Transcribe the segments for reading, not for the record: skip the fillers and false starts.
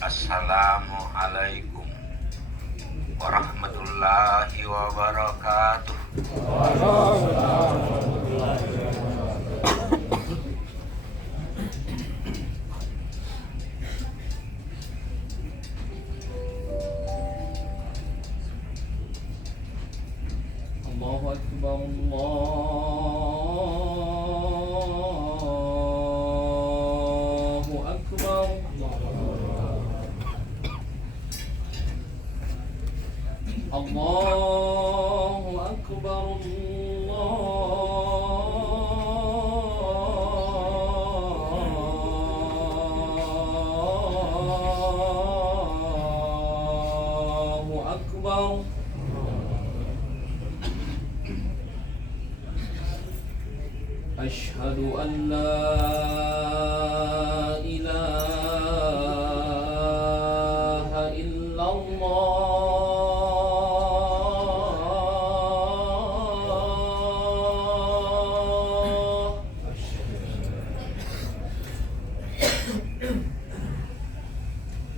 Assalamualaikum warahmatullahi wabarakatuh. Allahu Akbar, Allahu Akbar. Allahu Akbar, Allahu Akbar. Asyhadu an la ilaha illallah.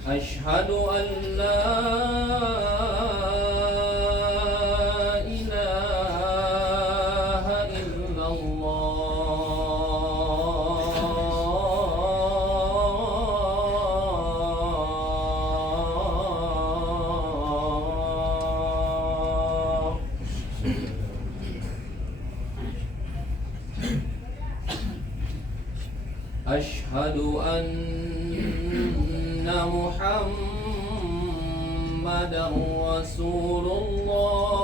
Asyhadu an la ilaha illallah. Asyhadu anna Muhammadar Rasulullah.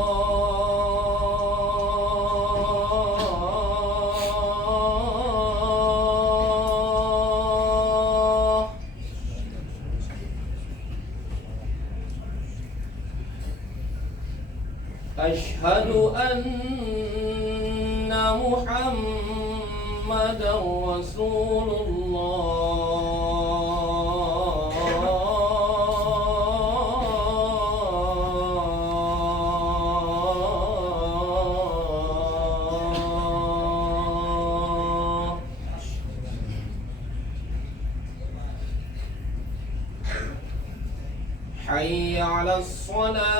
Asyhadu anna Muhammadar Rasulullah. Hayya 'alas shalah.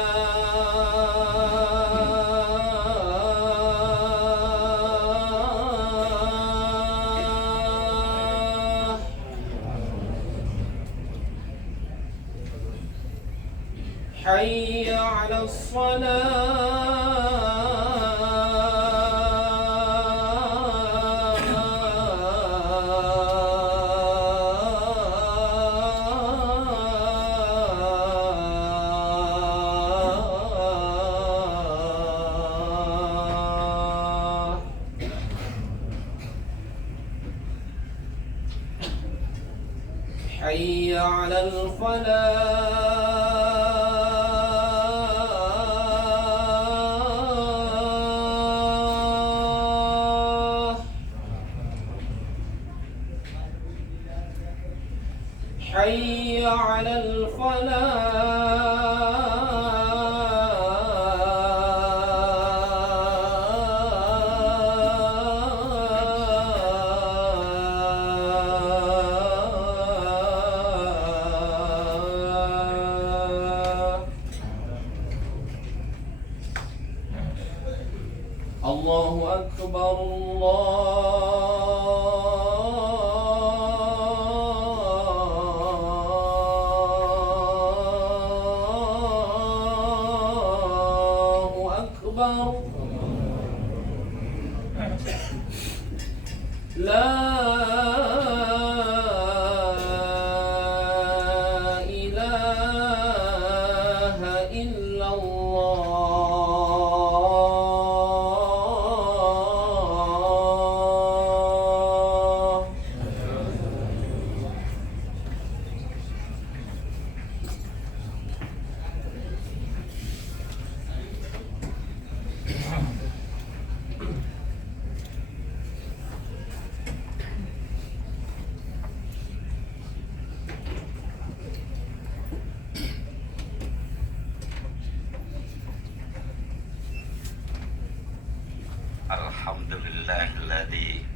Hayya 'alas salah. Hayya 'alal falah. Hayya 'alal falah. Allahu Akbar, Allahu Akbar. La ilaha illallah. Alhamdulillahilladzi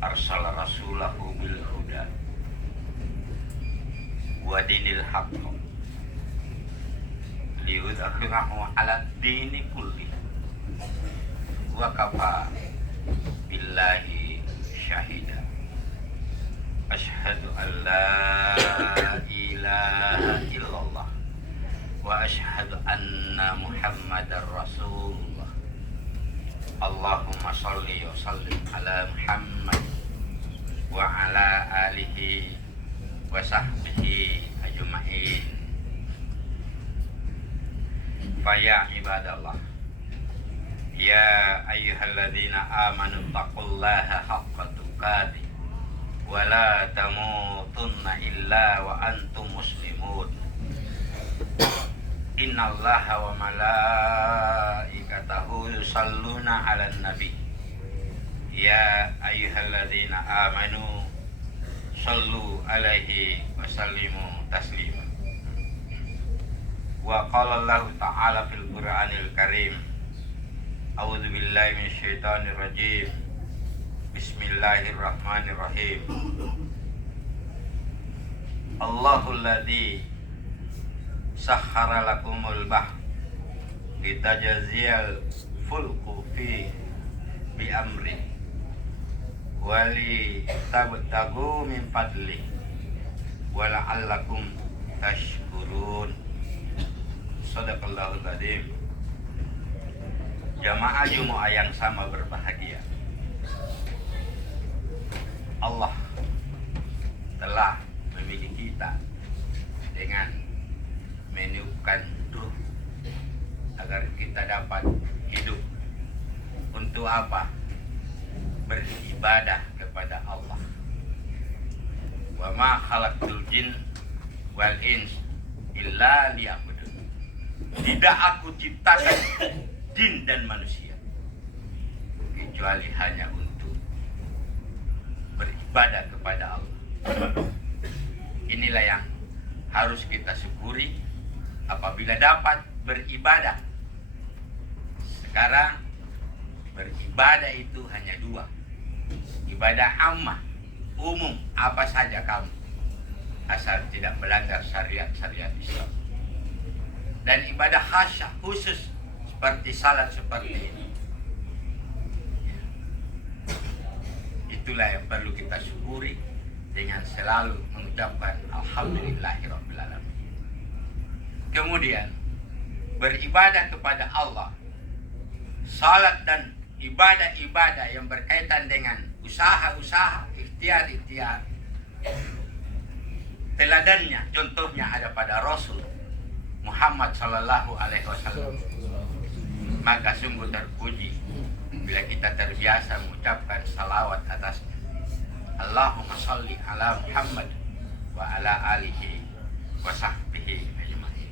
arsala rasulahu bil huda wa dinil haqq liyudhhirahu 'ala dini kulli wa kafa billahi syahida. Asyhadu an la ilaha illallah wa asyhadu anna Muhammadar Rasulullah. Allahumma shalli wa sallim ala Muhammad wa ala alihi wa sahbihi ajma'in. Fa ya ibadallah, ya ayyuhalladzina amanu taqullaha haqqa tuqatih wa la tamutunna illa wa antum muslimun. Innallaha wa malaikatahu yusalluna 'alan nabi. Ya ayyuhalladzina amanu sallu 'alaihi wa sallimu taslima. Wa qala Allah ta'ala fil Qur'anil Karim, a'udzu billahi minasyaitonir rajim. Bismillahirrahmanirrahim. Allahul ladzi sakhkhara lakumul bahr litajziyal fulku fi bi amri wali tabtagu min fadli wa la'allakum tashkurun. Shadaqallahul adzim. Jamaah Jumat yang sama berbahagia, Allah telah memilih kita dengan meniupkan ruh agar kita dapat hidup. Untuk apa? Beribadah kepada Allah. Wa ma khalaqtul jin wal ins illa liya'budun. Tidak aku ciptakan jin dan manusia kecuali hanya untuk beribadah kepada Allah. Inilah yang harus kita syukuri apabila dapat beribadah. Sekarang beribadah itu hanya dua. Ibadah ammah, umum, apa saja kamu, asal tidak melanggar syariat-syariat Islam. Dan ibadah khasyah, khusus, seperti salat seperti ini. Itulah yang perlu kita syukuri dengan selalu mengucapkan alhamdulillahirabbil alamin. Kemudian beribadah kepada Allah, salat dan ibadah-ibadah yang berkaitan dengan usaha-usaha, ikhtiar-ikhtiar. Teladannya, contohnya ada pada Rasul Muhammad sallallahu alaihi wasallam. Maka sungguh terpuji bila kita terbiasa mengucapkan salawat atasnya. Allahumma shalli ala Muhammad wa ala alihi wa sahbihi ajma'in.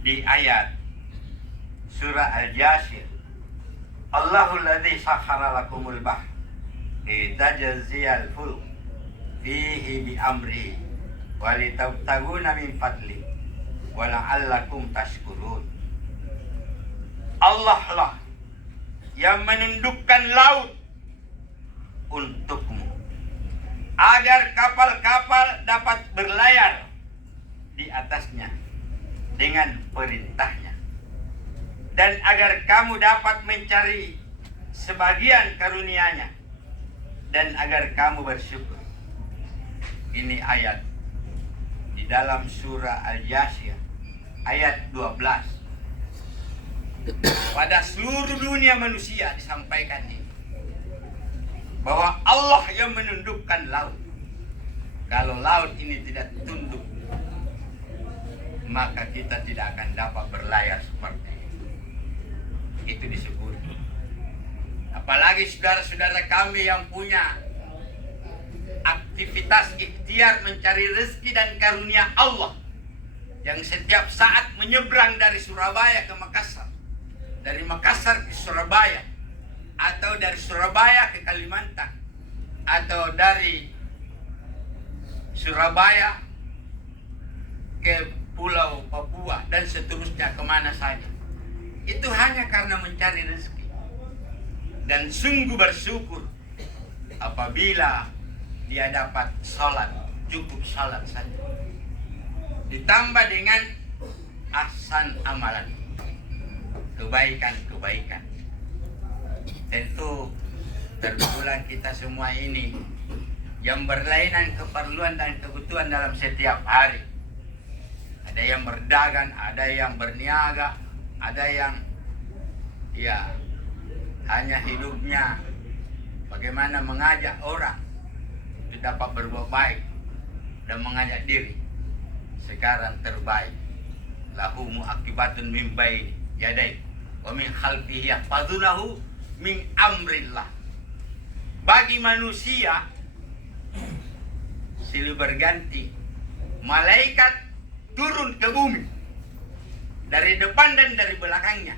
Di ayat surah Al-Jasir, Allahul ladzi sakhkhara lakumul bahr litajziyal fulk fihi bi amri wa litabtaguna min fadli wa la'allakum tashkurun. Allah lah yang menundukkan laut untukmu agar kapal-kapal dapat berlayar di atasnya dengan perintahnya, dan agar kamu dapat mencari sebagian karunia-Nya, dan agar kamu bersyukur. Ini ayat di dalam surah Al-Jasir ayat 12. Pada seluruh dunia manusia disampaikan ini, bahwa Allah yang menundukkan laut. Kalau laut ini tidak tunduk, maka kita tidak akan dapat berlayar seperti ini. Itu disebut. Apalagi saudara-saudara kami yang punya aktivitas ikhtiar mencari rezeki dan karunia Allah, yang setiap saat menyeberang dari Surabaya ke Makassar, dari Makassar ke Surabaya, atau dari Surabaya ke Kalimantan, atau dari Surabaya ke Pulau Papua, dan seterusnya kemana saja. Itu hanya karena mencari rezeki. Dan sungguh bersyukur apabila dia dapat sholat, cukup sholat saja. Ditambah dengan ahsan amalan, kebaikan-kebaikan. Tentu terpulang kita semua ini yang berlainan keperluan dan kebutuhan dalam setiap hari. Ada yang berdagang, ada yang berniaga, ada yang hanya hidupnya bagaimana mengajak orang untuk dapat berbuat baik dan mengajak diri. Sekarang terbaik, lahu muaqibatun min baini yadai wa min khalfihi yahfazunahu min amrillah. Bagi manusia silih berganti malaikat turun ke bumi dari depan dan dari belakangnya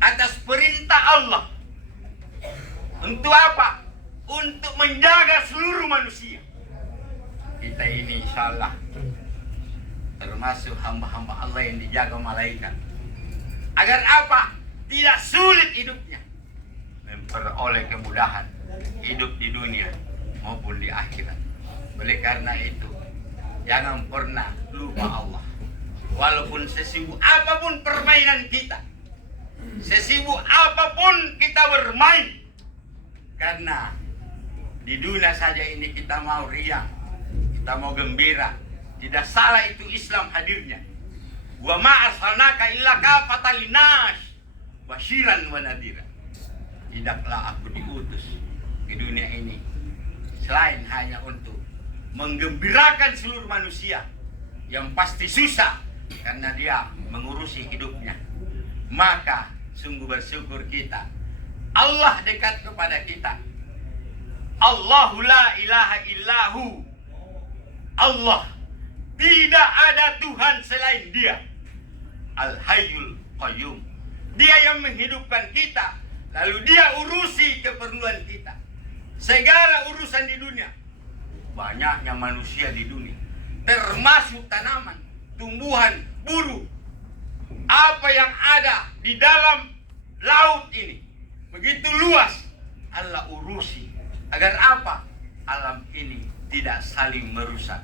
atas perintah Allah. Untuk apa? Untuk menjaga seluruh manusia. Kita ini insya Allah termasuk hamba-hamba Allah yang dijaga malaikat. Agar apa? Tidak sulit hidupnya, memperoleh kemudahan hidup di dunia maupun di akhirat. Oleh karena itu, jangan pernah lupa Allah. Walaupun sesibuk apapun permainan kita, sesibuk apapun kita bermain, karena di dunia saja ini kita mau riang, kita mau gembira. Tidak salah itu Islam hadirnya. Wa ma arsalnaka illa kafatan linnas basyiran wa nadhira. Tidaklah aku diutus ke dunia ini selain hanya untuk menggembirakan seluruh manusia yang pasti susah karena dia mengurusi hidupnya. Maka sungguh bersyukur kita, Allah dekat kepada kita. Allahu la ilaha illahu. Allah, tidak ada Tuhan selain Dia. Al-Hayyul Qayyum. Dia yang menghidupkan kita, lalu Dia urusi keperluan kita. Segala urusan di dunia. Banyaknya manusia di dunia, termasuk tanaman, tumbuhan, burung. Apa yang ada di dalam laut ini begitu luas, Allah urusi. Agar apa? Alam ini tidak saling merusak,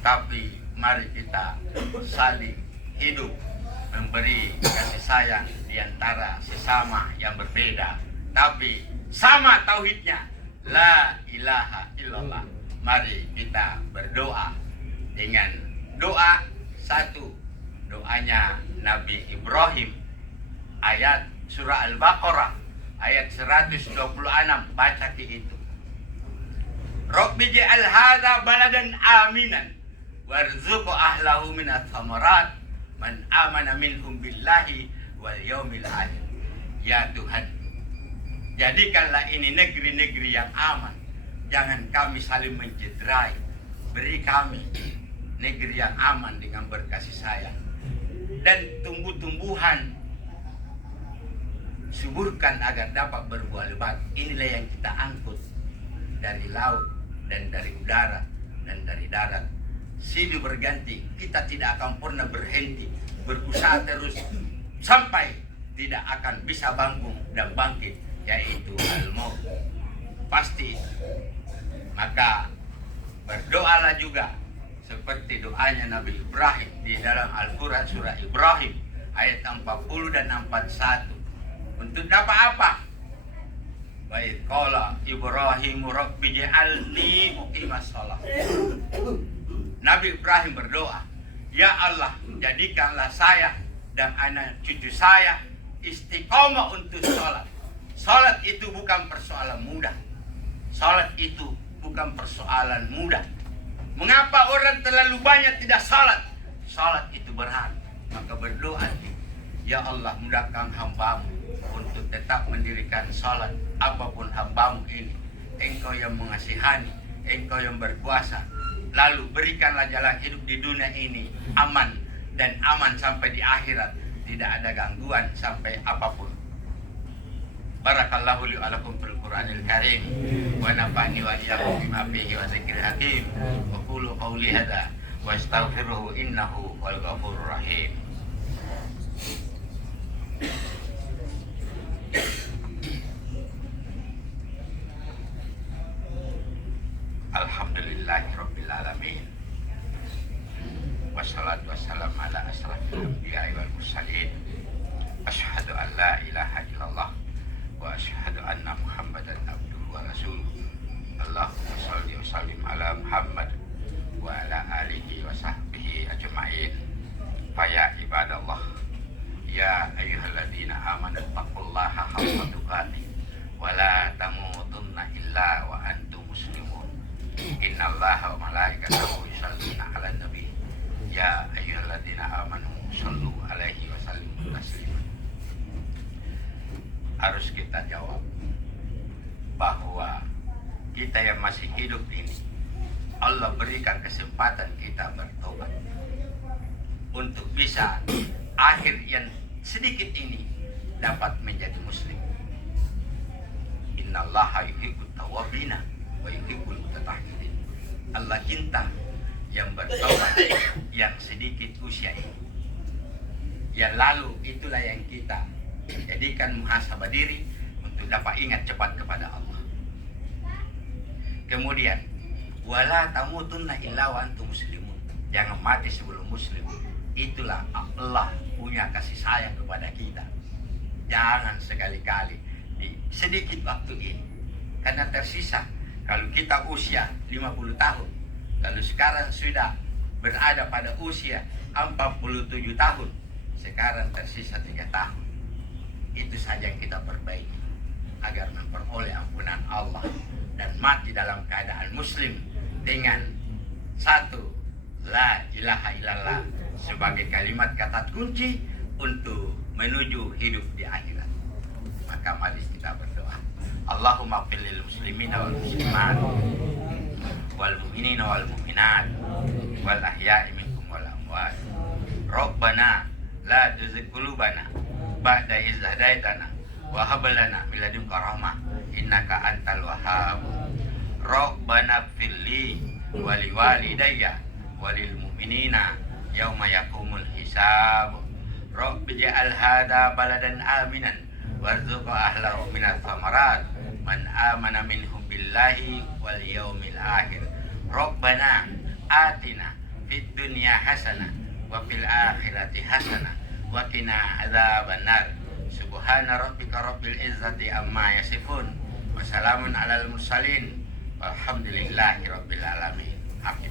tapi mari kita saling hidup, memberi kasih sayang di antara sesama yang berbeda, tapi sama tauhidnya, la ilaha illallah. Mari kita berdoa dengan doa satu, doanya Nabi Ibrahim, ayat surah Al-Baqarah ayat 126, baca itu. Rabbi ja'al hadza baladan aminan warzuq ahlahu minats thamarat man amana minhum billahi wal yaumil akhir. Ya Tuhan, jadikanlah ini negeri-negeri yang aman. Jangan kami saling mencederai. Beri kami negeri yang aman dengan berkasih sayang. Dan tumbuh-tumbuhan suburkan agar dapat berbuah lebat. Inilah yang kita angkut dari laut dan dari udara dan dari darat. Silih berganti, kita tidak akan pernah berhenti, berusaha terus sampai tidak akan bisa bangun dan bangkit, yaitu al-maut. Pasti. Maka berdoalah juga seperti doanya Nabi Ibrahim di dalam Al-Quran surah Ibrahim ayat 40 dan 41. Untuk dapat apa? Baik, qala Ibrahim rabbi ja'alni muqimas shalah. Nabi Ibrahim berdoa, ya Allah, jadikanlah saya dan anak cucu saya istiqomah untuk sholat. Sholat itu bukan persoalan mudah. Sholat itu bukan persoalan mudah. Mengapa orang terlalu banyak tidak sholat? Sholat itu berat. Maka berdoa, ya Allah, mudahkan hambamu untuk tetap mendirikan sholat. Apapun hambamu ini, Engkau yang mengasihani, Engkau yang berkuasa. Lalu berikanlah jalan hidup di dunia ini aman, dan aman sampai di akhirat. Tidak ada gangguan sampai apapun. Barakallahu li wa lakum fil Qur'anil Karim wa nafa'ani wa iyyakum bima fihi wa dzikril hakim. Wa qulu qawli hadza wastaghfiruhu innahu wal ghafurur rahim. Alhamdulillahirabbil alamin. Wassalatu wassalamu ala asrafil anbiya'i wal mursalin. Asyhadu an la ilaha illallah wa asyhadu anna Muhammadan abduhu wa rasuluh. Allahumma shalli wa sallim ala Muhammad wa ala alihi wa sahbihi ajma'in. Faya ibadallah, ya ayyuhalladzina amanu taqullaha haqqa tuqatih wa la tamutunna illa wa antum muslimun. Innallaha wa malaikatahu yusholluna 'alan nabi. Ya ayyuhalladzina amanu shallu 'alaihi wa sallimu taslima. Harus kita jawab bahwa kita yang masih hidup ini, Allah berikan kesempatan kita bertobat untuk bisa akhir yang sedikit ini dapat menjadi muslim. Innallaha yuhibbut tawwabina wa yuhibbul mutatahhirin. Allah cinta yang bertobat yang sedikit usia ini. Ya lalu itulah yang kita jadikan muhasabah diri untuk dapat ingat cepat kepada Allah. Kemudian wala tamutunna illa wa antum muslimun. Jangan mati sebelum muslim. Itulah Allah punya kasih sayang kepada kita. Jangan sekali-kali di sedikit waktu ini, karena tersisa. Kalau kita usia 50 tahun, lalu sekarang sudah berada pada usia 47 tahun, sekarang tersisa 3 tahun. Itu saja yang kita perbaiki agar memperoleh ampunan Allah dan mati dalam keadaan muslim dengan satu la ilaha illallah sebagai kalimat kata kunci untuk menuju hidup di akhirat. Maka mari kita berdoa. Allahumma ighfir lil muslimina wal muslimat wal mu'minina wal mu'minat wal ahya'i minkum wal amwat. Rabbana la tuzigh qulubana ba'da idh hadaitana wa hab lana min ladunka rahmah innaka antal wahhab. Rabbana ighfir li wa liwalidayya walil mu'minina yauma yaqumul hisab. Rabbi ja'al hadha baladan aminan warzuq ahlahu minats thamarat man amana minhum billahi wal yaumil akhir. Rabbana atina fid dunya hasanah wa fil akhirati hasanah wa qina adzabannar. Subhana rabbika rabbil izzati amma yasifun wa salamun alal mursalin walhamdulillahi rabbil alamin. Amin.